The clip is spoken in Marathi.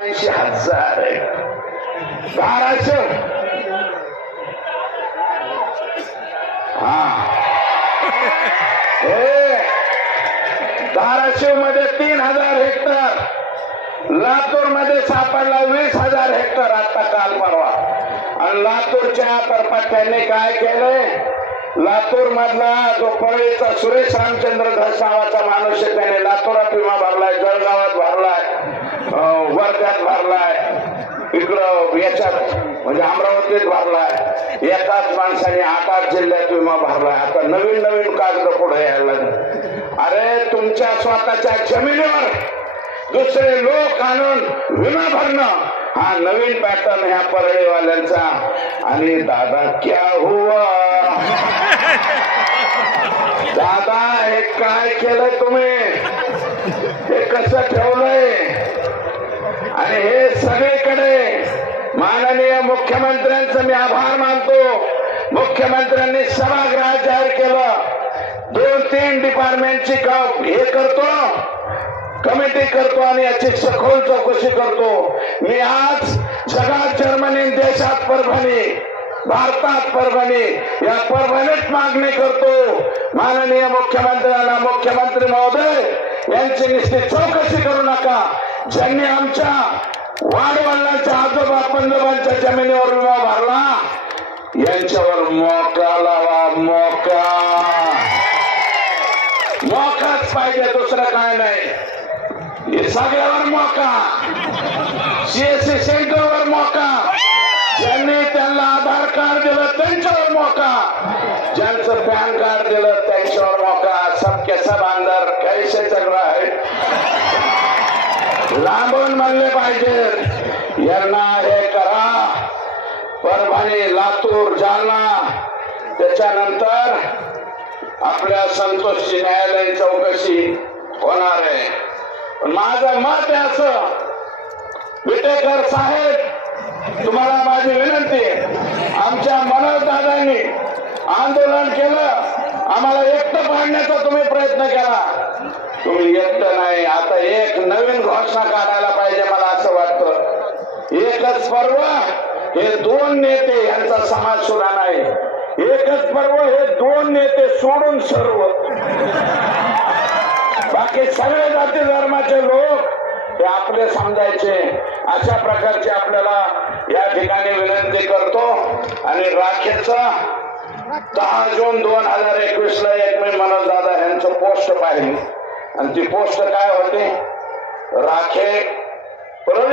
80,000 धाराशिव धाराशिव मध्ये 3,000 हेक्टर, लातूर मध्ये सापडला 20,000 हेक्टर आता काल परवा. आणि लातूरच्या परपट्ट्यांनी काय केलंय, लातूर मधला जो परळीचा सुरेश रामचंद्र धस नावाचा माणूस आहे त्याने लातूरात विमा भरलाय, जळगावात भरलाय, वर्ध्यात भरलाय, इकडं याच्यात म्हणजे अमरावतीत भरलाय. एकाच माणसाने 8 जिल्ह्यात विमा भरलाय. आता नवीन नवीन कागद पुढे यायला लागले. अरे तुमच्या स्वतःच्या जमिनीवर दुसरे लोक आणून विमा भरणं हा नवीन पॅटर्न ह्या परळीवाल्यांचा. आणि दादा क्या हुआ, दादा हे काय केलंय तुम्ही, हे कसं ठेवलंय. आणि हे सगळीकडे माननीय मुख्यमंत्र्यांचं मी आभार मानतो. मुख्यमंत्र्यांनी सभागृह जाहीर केलं, 2-3 डिपार्टमेंटची हे करतो, कमिटी करतो आणि याची सखोल चौकशी करतो. मी आज जगात जर्मनी, देशात परभणी, भारतात परभणी, या परभणीत मागणी करतो. माननीय मुख्यमंत्र्यांना, मुख्यमंत्री महोदय यांची निश्चित चौकशी करू नका. ज्यांनी आमच्या वाडवडिलांच्या आजोबा पंजोबांच्या जमिनीवर विमा भरला यांच्यावर मोका लावा, मोकाच पाहिजे, दुसरं काय नाही. हे सगळ्यावर मोका, सीएससी सेंटरवर मोका, ज्यांनी त्यांना आधार कार्ड दिलं त्यांच्यावर मोका, ज्यांचं पॅन कार्ड दिलं त्यांच्यावर मोका. सबके सब अंदर कैसे चल रहा है, लांबून म्हणले पाहिजे. यांना हे करा. परभणी, लातूर, जालना, त्याच्यानंतर आपल्या संतोषची न्यायालयीन चौकशी होणार आहे. पण माझं मत आहे असं, विटेकर साहेब तुम्हाला माझी विनंती आहे, आमच्या मनोज दादांनी आंदोलन केलं, आम्हाला एकटं पाडण्याचा तुम्ही प्रयत्न केला, तुम्ही एकटं नाही. आता एक नवीन घोषणा काढायला पाहिजे. मला असं वाटतं एकच पर्व हे 2 नेते यांचा समाज सुद्धा नाही. एकच पर्व हे 2 नेते सोडून सर्व बाकी सगळे जाती धर्माचे लोक हे आपले समजायचे. अशा प्रकारची आपल्याला या ठिकाणी विनंती करतो. आणि राखेचं 10 जून 2021 ला एक मी मनोज दादा यांचं पोस्ट पाहिली आणि ती पोस्ट काय होती, राखे परळी